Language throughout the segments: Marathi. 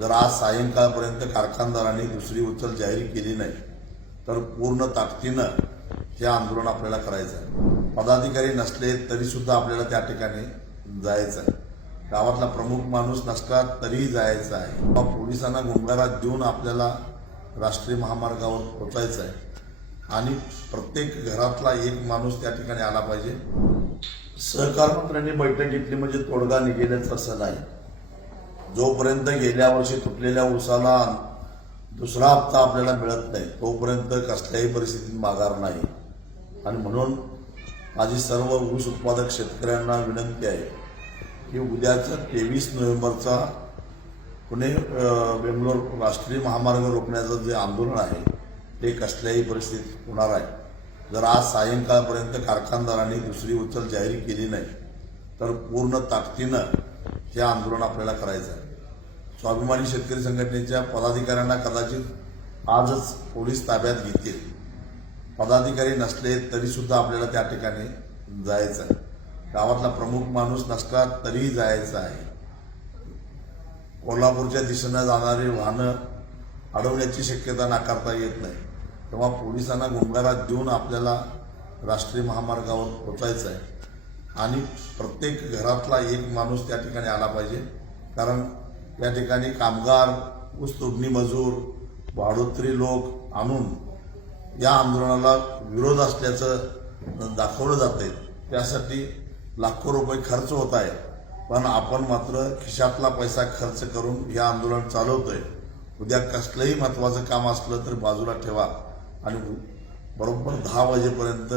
जर आज सायंकाळपर्यंत कारखानदारांनी दुसरी उचल जाहीर केली नाही तर पूर्ण ताकदीनं हे आंदोलन आपल्याला करायचं आहे पदाधिकारी नसले तरीसुद्धा आपल्याला त्या ठिकाणी जायचं आहे गावातला प्रमुख माणूस नसला तरीही जायचं आहे किंवा पोलिसांना गुंगारात देऊन आपल्याला राष्ट्रीय महामार्गावर पोचायचं आहे आणि प्रत्येक घरातला एक माणूस त्या ठिकाणी आला पाहिजे. सहकार मंत्र्यांनी बैठक घेतली म्हणजे तोडगा निघेलच असं नाही. जोपर्यंत गेल्या वर्षी तुटलेल्या ऊसाला दुसरा हप्ता आपल्याला मिळत नाही तोपर्यंत कसल्याही परिस्थितीत माघार नाही. आणि म्हणून माझी सर्व ऊस उत्पादक शेतकऱ्यांना विनंती आहे की उद्याचा तेवीस नोव्हेंबरचा पुणे बेंगलोर राष्ट्रीय महामार्ग रोखण्याचं जे आंदोलन आहे ते कसल्याही परिस्थितीत होणार आहे. जर आज सायंकाळपर्यंत कारखानदारांनी दुसरी उचल जाहीर केली नाही तर पूर्ण ताकदीनं हे आंदोलन आपल्याला करायचं आहे. स्वाभिमानी शेतकरी संघटनेच्या पदाधिकाऱ्यांना कदाचित आजच पोलीस ताब्यात घेतील. पदाधिकारी नसले तरी सुद्धा आपल्याला त्या ठिकाणी जायचं आहे. गावातला प्रमुख माणूस नसला तरीही जायचं आहे. कोल्हापूरच्या दिशेनं जाणारी वाहनं अडवण्याची शक्यता नाकारता येत नाही. तेव्हा पोलिसांना गुंगारात देऊन आपल्याला राष्ट्रीय महामार्गावर पोचायचं आहे. आणि प्रत्येक घरातला एक माणूस त्या ठिकाणी आला पाहिजे. कारण या ठिकाणी कामगार ऊस तोडणी मजूर वाढोत्री लोक आणून या आंदोलनाला विरोध असल्याचं दाखवलं जातंय. त्यासाठी लाखो रुपये खर्च होत आहे पण आपण मात्र खिशातला पैसा खर्च करून हे आंदोलन चालवतोय. उद्या कसलंही महत्वाचं काम असलं तर बाजूला ठेवा. आणि बरोबर दहा वाजेपर्यंत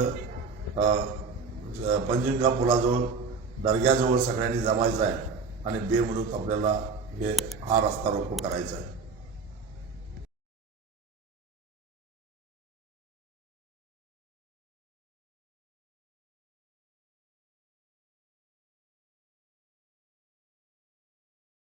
पंजिंगा पुलाजवळ दर्ग्याजवळ सगळ्यांनी जमायचं आहे आणि बेमुदत आपल्याला हे हा रस्ता रोको करायचा आहे.